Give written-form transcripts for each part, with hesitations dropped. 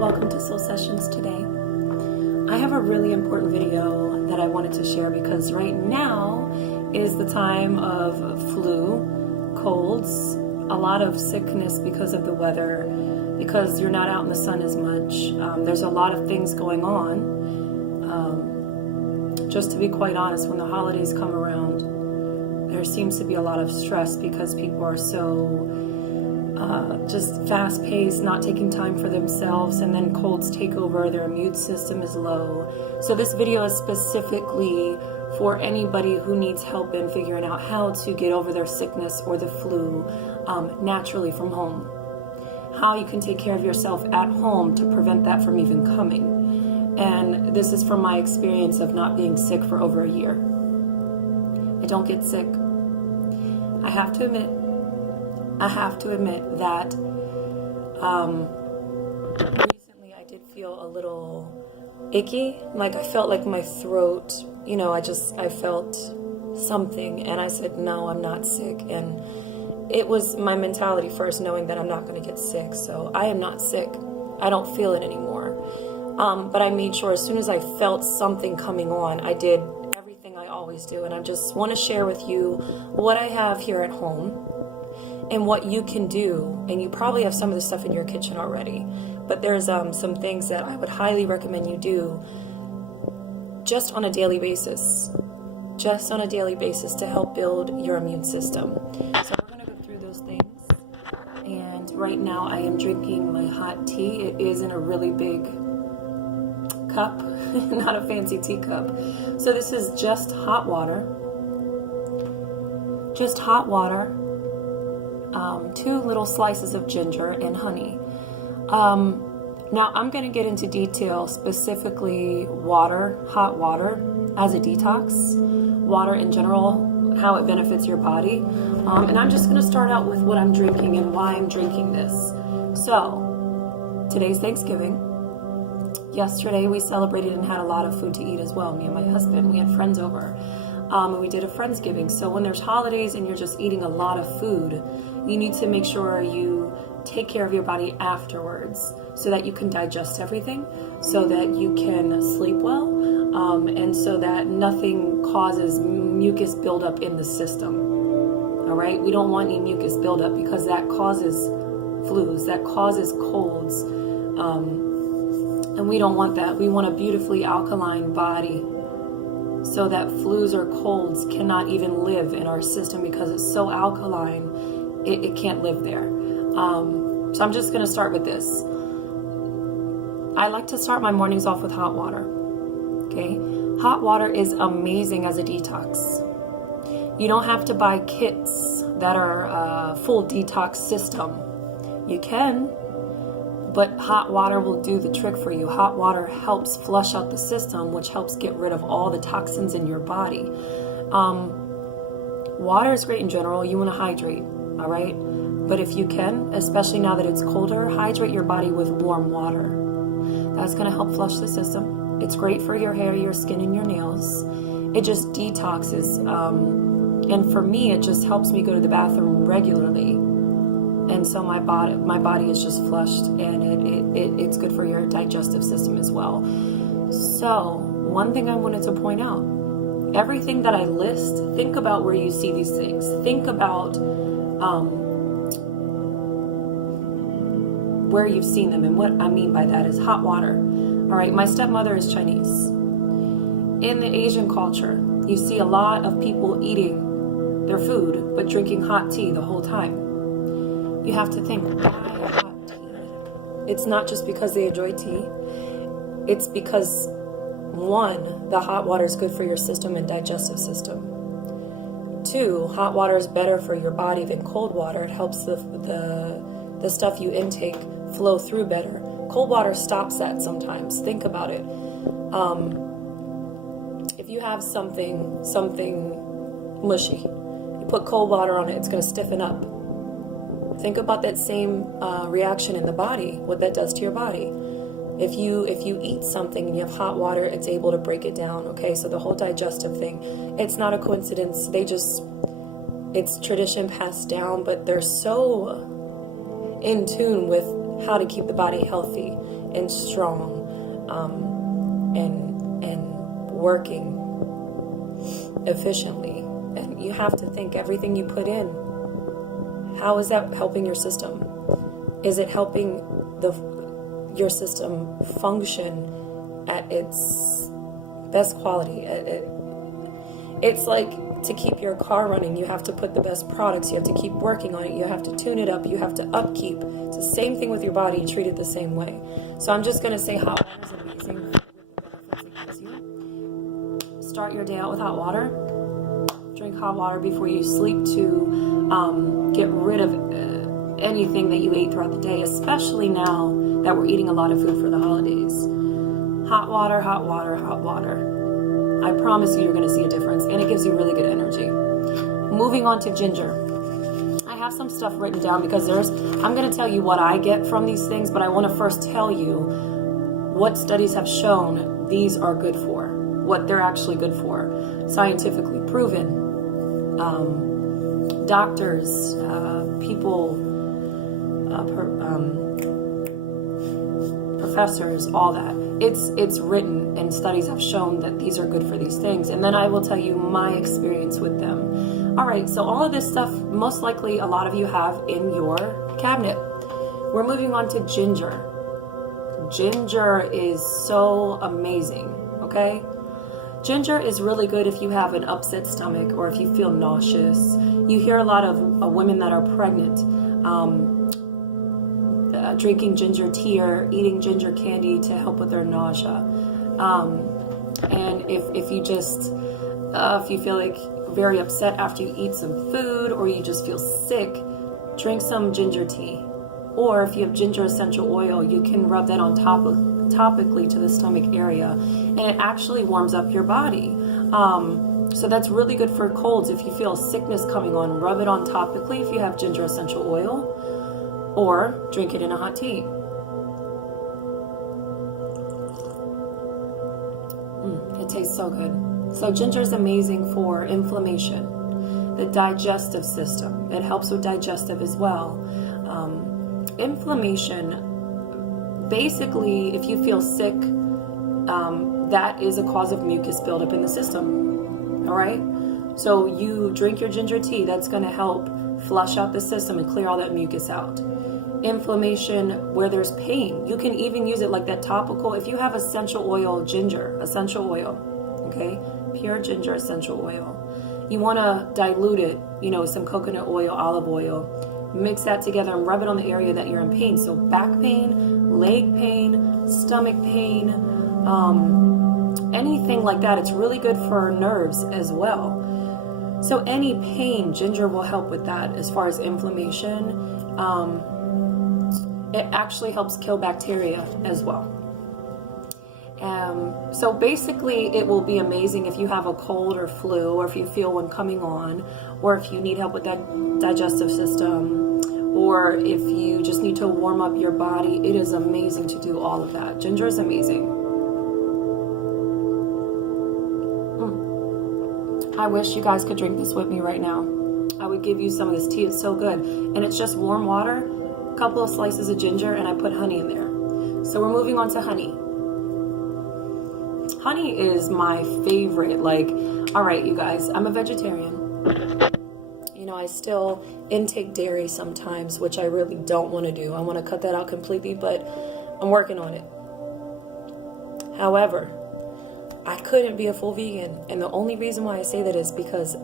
welcome to Soul Sessions today. I have a really important video that I wanted to share because right now is the time of flu, colds, a lot of sickness because of the weather, because you're not out in the sun as much. There's a lot of things going on. Just to be quite honest, when the holidays come around, there seems to be a lot of stress because people are so just fast-paced, not taking time for themselves, and then colds take over, their immune system is low. So this video is specifically for anybody who needs help in figuring out how to get over their sickness or the flu naturally from home. How you can take care of yourself at home to prevent that from even coming. And this is from my experience of not being sick for over a year. I don't get sick. I have to admit that recently I did feel a little icky. Like I felt like my throat, I felt something, and I said, no, I'm not sick. And it was my mentality first, knowing that I'm not going to get sick. So I am not sick. I don't feel it anymore. But I made sure as soon as I felt something coming on, I did everything I always do. And I just want to share with you what I have here at home and what you can do. And you probably have some of the stuff in your kitchen already, but there's some things that I would highly recommend you do just on a daily basis to help build your immune system. So we're going to go through those things. And right now I am drinking my hot tea. It is in a really big cup, not a fancy teacup. So this is just hot water. 2 little slices of ginger and honey. Now I'm going to get into detail, specifically hot water as a detox, water in general, how it benefits your body. And I'm just going to start out with what I'm drinking and why I'm drinking this. So today's Thanksgiving. Yesterday we celebrated and had a lot of food to eat as well. Me and my husband, we had friends over. And we did a Friendsgiving. So when there's holidays and you're just eating a lot of food, you need to make sure you take care of your body afterwards so that you can digest everything, so that you can sleep well, and so that nothing causes mucus buildup in the system. All right? We don't want any mucus buildup because that causes flus, that causes colds, and we don't want that. We want a beautifully alkaline body, so that flus or colds cannot even live in our system because it's so alkaline, it can't live there. So I'm just going to start with this. I like to start my mornings off with hot water. Okay? Hot water is amazing as a detox. You don't have to buy kits that are a full detox system. You can, but hot water will do the trick for you. Hot water helps flush out the system, which helps get rid of all the toxins in your body. Water is great in general. You want to hydrate, all right? But if you can, especially now that it's colder, hydrate your body with warm water. That's going to help flush the system. It's great for your hair, your skin, and your nails. It just detoxes. And for me, it just helps me go to the bathroom regularly. And so my body is just flushed, and it's good for your digestive system as well. So one thing I wanted to point out, everything that I list, think about where you see these things. Think about where you've seen them. And what I mean by that is hot water. All right, my stepmother is Chinese. In the Asian culture, you see a lot of people eating their food but drinking hot tea the whole time. You have to think, why hot tea? It's not just because they enjoy tea. It's because, 1, the hot water is good for your system and digestive system. 2, hot water is better for your body than cold water. It helps the stuff you intake flow through better. Cold water stops that sometimes. Think about it. If you have something mushy, you put cold water on it, it's going to stiffen up. Think about that same reaction in the body, what that does to your body. If you eat something and you have hot water, it's able to break it down, okay? So the whole digestive thing, it's not a coincidence. It's tradition passed down, but they're so in tune with how to keep the body healthy. and strong, and working efficiently. And you have to think everything you put in, how is that helping your system? Is it helping your system function at its best quality? It's like, to keep your car running, you have to put the best products, you have to keep working on it, you have to tune it up, you have to upkeep. It's the same thing with your body, treat it the same way. So I'm just going to say hot water is amazing with the benefits it gives you. Start your day out with hot water. Drink hot water before you sleep to get rid of anything that you ate throughout the day, especially now that we're eating a lot of food for the holidays. Hot water, hot water, hot water. I promise you, you're going to see a difference, and it gives you really good energy. Moving on to ginger. I have some stuff written down because I'm going to tell you what I get from these things, but I want to first tell you what studies have shown these are good for, what they're actually good for, scientifically proven. Doctors, people, professors, all that. It's written, and studies have shown that these are good for these things. And then I will tell you my experience with them. All right, so all of this stuff, most likely a lot of you have in your cabinet. We're moving on to ginger. Ginger is so amazing, okay? Ginger is really good if you have an upset stomach or if you feel nauseous. You hear a lot of women that are pregnant drinking ginger tea or eating ginger candy to help with their nausea. And if you just, if you feel like very upset after you eat some food, or you just feel sick, drink some ginger tea. Or if you have ginger essential oil, you can rub that on topically to the stomach area, and it actually warms up your body. So that's really good for colds. If you feel sickness coming on, rub it on topically if you have ginger essential oil, or drink it in a hot tea. It tastes so good. So ginger is amazing for inflammation, the digestive system. It helps with digestive as well. Inflammation, basically, if you feel sick, that is a cause of mucus buildup in the system. All right? So you drink your ginger tea, that's going to help flush out the system and clear all that mucus out. Inflammation, where there's pain, you can even use it like that topical. If you have essential oil, ginger essential oil, okay, pure ginger essential oil, you want to dilute it, some coconut oil, olive oil, mix that together and rub it on the area that you're in pain. So back pain, leg pain, stomach pain, anything like that. It's really good for nerves as well. So any pain, ginger will help with that. As far as inflammation, it actually helps kill bacteria as well. So basically, it will be amazing if you have a cold or flu, or if you feel one coming on, or if you need help with that digestive system, or if you just need to warm up your body. It is amazing to do all of that. Ginger is amazing. I wish you guys could drink this with me right now. I would give you some of this tea. It's so good. And it's just warm water, a couple of slices of ginger, and I put honey in there. So we're moving on to honey. Honey is my favorite. All right, you guys, I'm a vegetarian. I still intake dairy sometimes, which I really don't want to do. I want to cut that out completely, but I'm working on it. However, I couldn't be a full vegan, and the only reason why I say that is because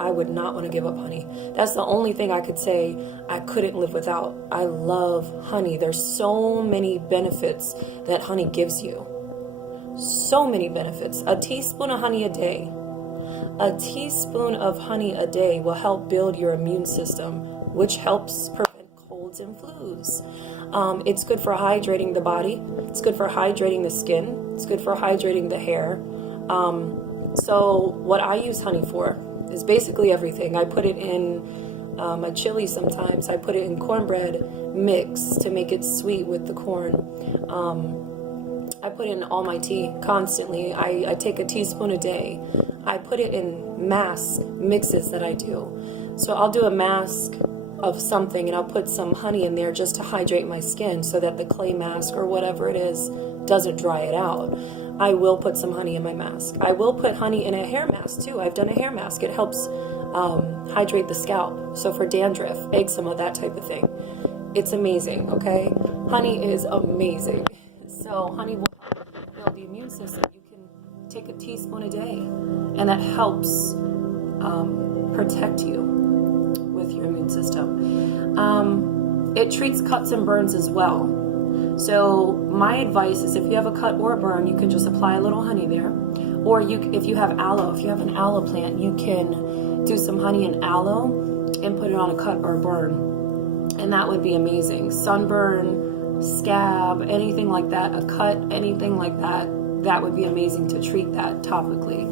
I would not want to give up honey. That's the only thing I could say I couldn't live without. I love honey. There's so many benefits that honey gives you. So many benefits. A teaspoon of honey a day. A teaspoon of honey a day will help build your immune system, which helps prevent colds and flus. It's good for hydrating the body. It's good for hydrating the skin. It's good for hydrating the hair. So what I use honey for is basically everything. I put it in my chili sometimes. I put it in cornbread mix to make it sweet with the corn. I put it in all my tea constantly. I take a teaspoon a day. I put it in mass mixes that I do. So I'll do a mask of something, and I'll put some honey in there just to hydrate my skin so that the clay mask or whatever it is doesn't dry it out. I will put some honey in my mask. I will put honey in a hair mask too. I've done a hair mask. It helps hydrate the scalp. So for dandruff, eczema, that type of thing. It's amazing, okay? Honey is amazing. So honey will help build the immune system. You can take a teaspoon a day, and that helps protect you with your immune system. It treats cuts and burns as well. So my advice is, if you have a cut or a burn, you can just apply a little honey there. Or if you have aloe, if you have an aloe plant, you can do some honey and aloe and put it on a cut or a burn. And that would be amazing. Sunburn, scab, anything like that, a cut, anything like that, that would be amazing to treat that topically.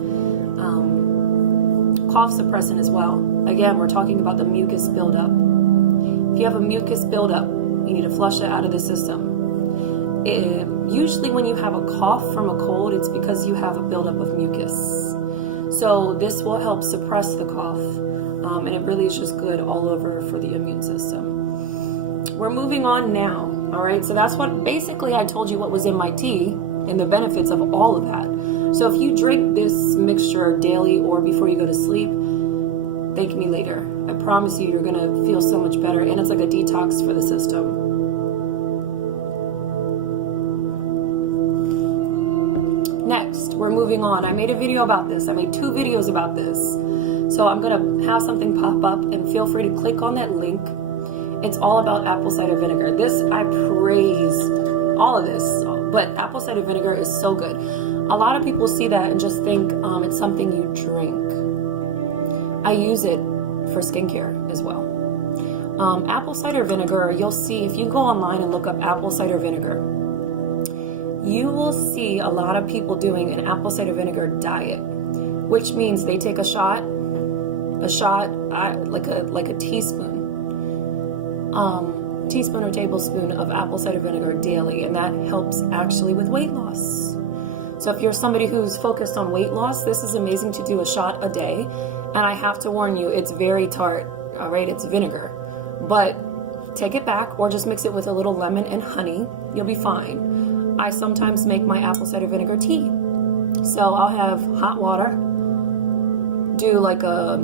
Cough suppressant as well. Again, we're talking about the mucus buildup. If you have a mucus buildup, you need to flush it out of the system. Usually when you have a cough from a cold, it's because you have a buildup of mucus. So this will help suppress the cough, and it really is just good all over for the immune system. We're moving on now, all right? So that's what, basically I told you what was in my tea and the benefits of all of that. So if you drink this mixture daily or before you go to sleep, thank me later. I promise you, you're gonna feel so much better, and it's like a detox for the system. Next, we're moving on. I made a video about this. I made 2 videos about this. So I'm gonna have something pop up, and feel free to click on that link. It's all about apple cider vinegar. This, I praise all of this, but apple cider vinegar is so good. A lot of people see that and just think it's something you drink. I use it for skincare as well. Apple cider vinegar, you'll see, if you go online and look up apple cider vinegar, you will see a lot of people doing an apple cider vinegar diet, which means they take a shot, like a teaspoon or tablespoon of apple cider vinegar daily, and that helps actually with weight loss. So if you're somebody who's focused on weight loss, this is amazing to do a shot a day. And I have to warn you, it's very tart, all right? It's vinegar. But take it back, or just mix it with a little lemon and honey. You'll be fine. I sometimes make my apple cider vinegar tea. So I'll have hot water, do like a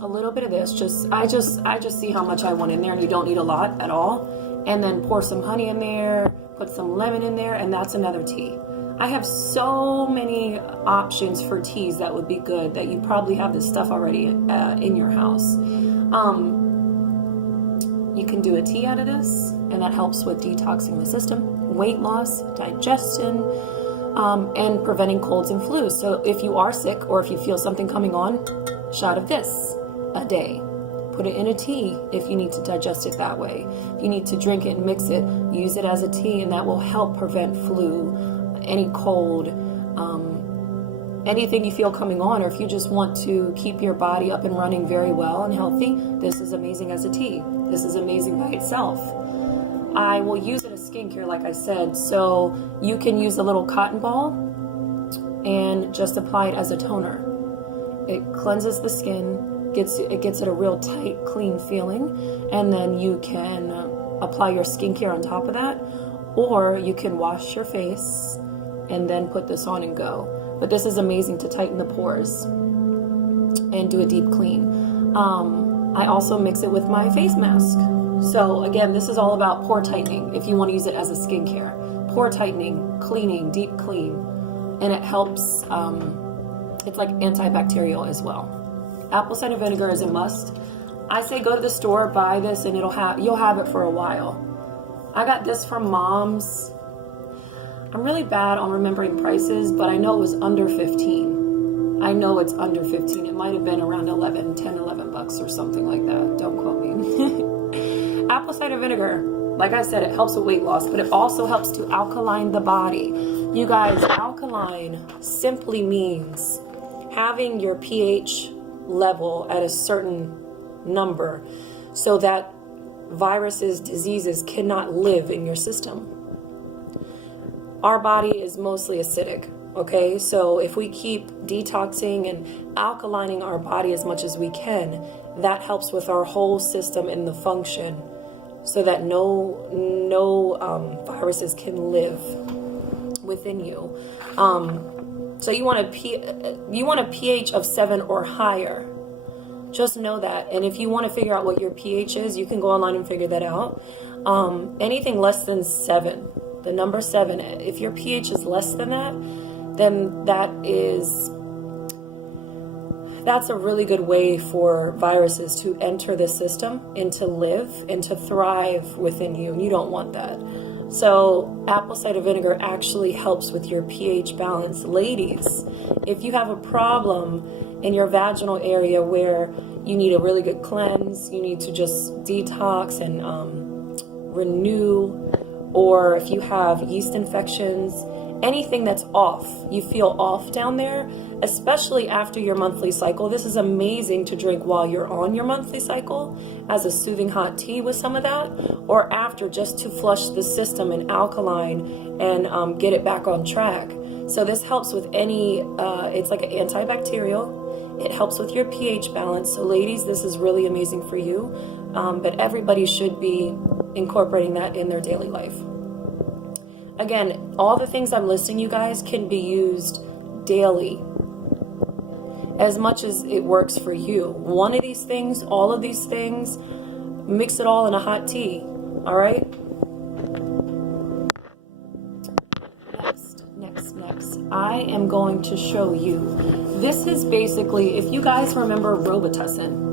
little bit of this. I just see how much I want in there, and you don't need a lot at all. And then pour some honey in there, put some lemon in there, and that's another tea. I have so many options for teas that would be good, that you probably have this stuff already in your house. You can do a tea out of this, and that helps with detoxing the system, weight loss, digestion, and preventing colds and flus. So if you are sick, or if you feel something coming on, shot of this a day. Put it in a tea if you need to digest it that way. If you need to drink it and mix it, use it as a tea, and that will help prevent flu, any cold, anything you feel coming on, or if you just want to keep your body up and running very well and healthy, this is amazing as a tea. This is amazing by itself. I will use it as skincare, like I said, so you can use a little cotton ball and just apply it as a toner. It cleanses the skin, it gets it a real tight, clean feeling, and then you can apply your skincare on top of that, or you can wash your face and then put this on and go. But this is amazing to tighten the pores and do a deep clean. I also mix it with my face mask. So again, this is all about pore tightening if you want to use it as a skincare. Pore tightening, cleaning, deep clean, and it helps, it's like antibacterial as well. Apple cider vinegar is a must. I say go to the store, buy this, and you'll have it for a while. I got this from Mom's. I'm really bad on remembering prices, but I know it was under 15. I know it's under 15. It might have been around 11 bucks or something like that. Don't quote me. Apple cider vinegar, like I said, it helps with weight loss, but it also helps to alkaline the body. You guys, alkaline simply means having your pH level at a certain number so that viruses, diseases cannot live in your system. Our body is mostly acidic, okay? So if we keep detoxing and alkalining our body as much as we can, that helps with our whole system and the function, so that no viruses can live within you. So you want a pH of 7 or higher. Just know that. And if you want to figure out what your pH is, you can go online and figure that out. Anything less than 7, the number 7, if your pH is less than that, then that's a really good way for viruses to enter the system and to live and to thrive within you. And you don't want that. So apple cider vinegar actually helps with your pH balance. Ladies, if you have a problem in your vaginal area where you need a really good cleanse, you need to just detox and renew, or if you have yeast infections, anything that's off, you feel off down there, especially after your monthly cycle. This is amazing to drink while you're on your monthly cycle as a soothing hot tea with some of that, or after, just to flush the system and alkaline and get it back on track. So this helps with any, it's like an antibacterial. It helps with your pH balance. So ladies, this is really amazing for you, but everybody should be incorporating that in their daily life. Again, all the things I'm listing, you guys, can be used daily as much as it works for you. One of these things, all of these things, mix it all in a hot tea. All right? Next. I am going to show you. This is basically, if you guys remember Robitussin.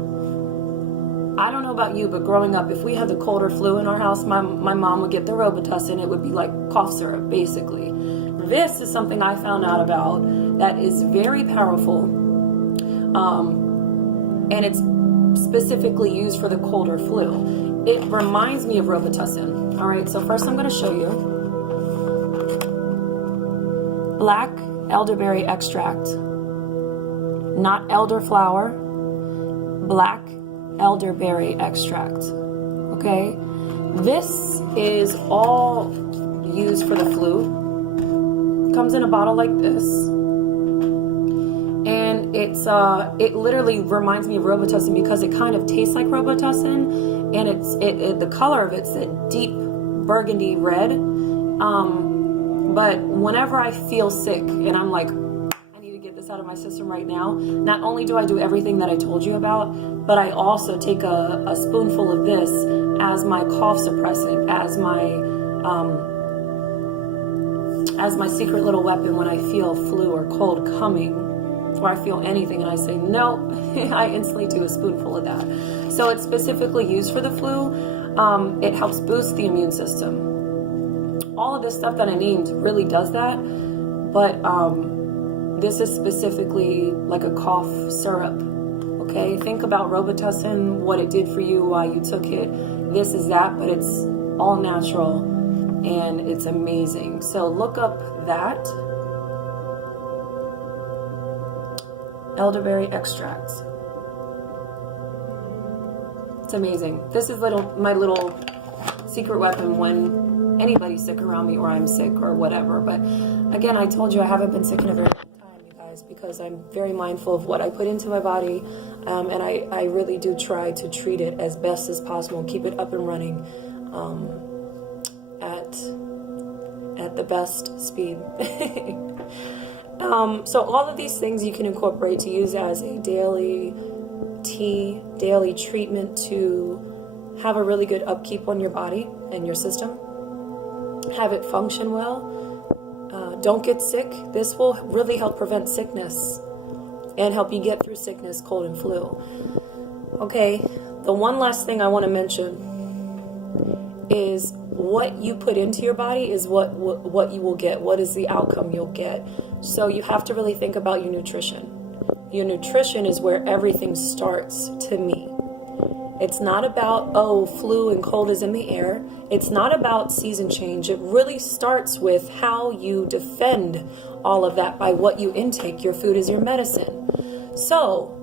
I don't know about you, but growing up, if we had the cold or flu in our house, my mom would get the Robitussin. It would be like cough syrup, basically. This is something I found out about that is very powerful, and it's specifically used for the cold or flu. It reminds me of Robitussin. All right, so first I'm going to show you black elderberry extract, not elderflower, black elderberry extract. Okay, this is all used for the flu. Comes in a bottle like this, and it literally reminds me of Robitussin because it kind of tastes like Robitussin, and the color of it's a deep burgundy red. But whenever I feel sick and I'm like, I need to get this out of my system right now, not only do I do everything that I told you about, but I also take a spoonful of this as my cough suppressant, as my secret little weapon when I feel flu or cold coming, or I feel anything and I say no. I instantly do a spoonful of that. So it's specifically used for the flu. It helps boost the immune system. All of this stuff that I named really does that, but this is specifically like a cough syrup. Okay, think about Robitussin, what it did for you, why you took it. This is that, but it's all natural and it's amazing. So look up that elderberry extract. It's amazing. This is my little secret weapon when anybody's sick around me or I'm sick or whatever. But again, I told you I haven't been sick in a very long time, you guys, because I'm very mindful of what I put into my body, and I really do try to treat it as best as possible, keep it up and running at the best speed. So all of these things you can incorporate to use as a daily tea, daily treatment to have a really good upkeep on your body and your system. Have it function well. Don't get sick. This will really help prevent sickness and help you get through sickness, cold and flu. Okay, the one last thing I want to mention is what you put into your body is what you will get. What is the outcome you'll get? So you have to really think about your nutrition. Your nutrition is where everything starts, to me. It's not about, oh, flu and cold is in the air. It's not about season change. It really starts with how you defend all of that by what you intake. Your food is your medicine. So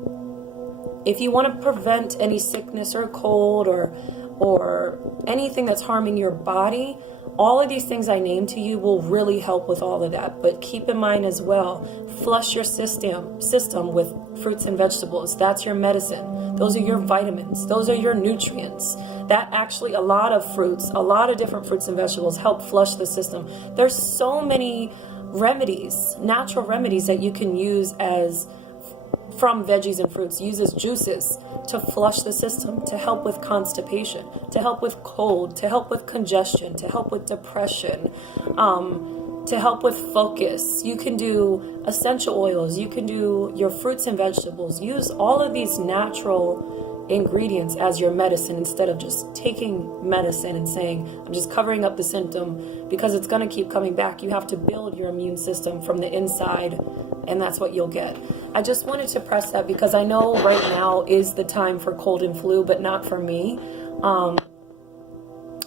if you want to prevent any sickness or cold or anything that's harming your body, All of these things I named to you will really help with all of that. But keep in mind as well, flush your system with fruits and vegetables. That's your medicine. Those are your vitamins. Those are your nutrients. That actually, a lot of fruits, a lot of different fruits and vegetables help flush the system. There's so many remedies, natural remedies that you can use from veggies and fruits. Use as juices to flush the system, to help with constipation, to help with cold, to help with congestion, to help with depression, to help with focus. You can do essential oils, you can do your fruits and vegetables. Use all of these natural ingredients as your medicine instead of just taking medicine and saying, I'm just covering up the symptom, because it's going to keep coming back. You have to build your immune system from the inside, and that's what you'll get. I just wanted to press that because I know right now is the time for cold and flu, but not for me.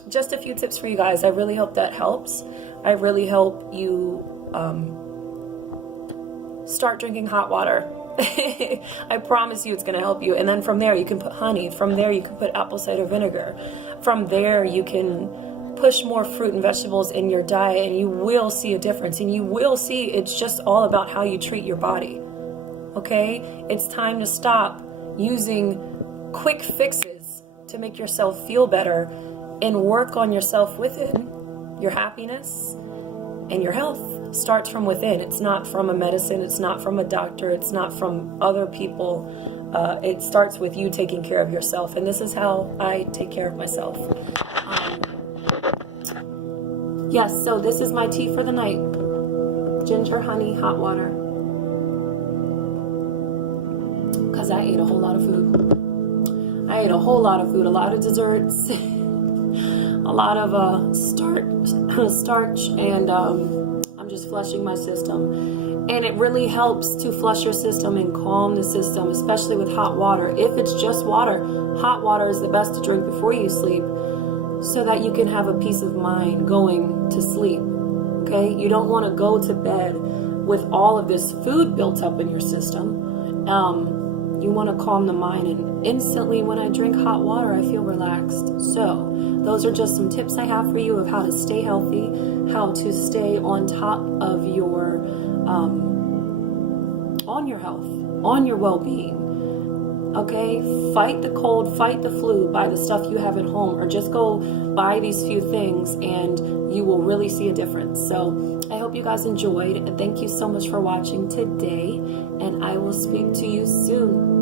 Just a few tips for you guys. I really hope that helps. I really hope you start drinking hot water. I promise you it's going to help you. And then from there you can put honey. From there you can put apple cider vinegar. From there you can push more fruit and vegetables in your diet, and you will see a difference. And you will see it's just all about how you treat your body. Okay? It's time to stop using quick fixes to make yourself feel better and work on yourself within. Your happiness and your health starts from within. It's not from a medicine. It's not from a doctor. It's not from other people. It starts with you taking care of yourself. And this is how I take care of myself. Yes, so this is my tea for the night. Ginger, honey, hot water. Because I ate a whole lot of food. I ate a whole lot of food. A lot of desserts. A lot of starch, and I'm just flushing my system. And it really helps to flush your system and calm the system, especially with hot water. If it's just water, hot water is the best to drink before you sleep, so that you can have a peace of mind going to sleep. Okay? You don't want to go to bed with all of this food built up in your system. You want to calm the mind, and instantly when I drink hot water, I feel relaxed. So those are just some tips I have for you of how to stay healthy, how to stay on top of your on your health, on your well-being. Okay, fight the cold, fight the flu, buy the stuff you have at home, or just go buy these few things and you will really see a difference. So I hope you guys enjoyed, and thank you so much for watching today, and I will speak to you soon.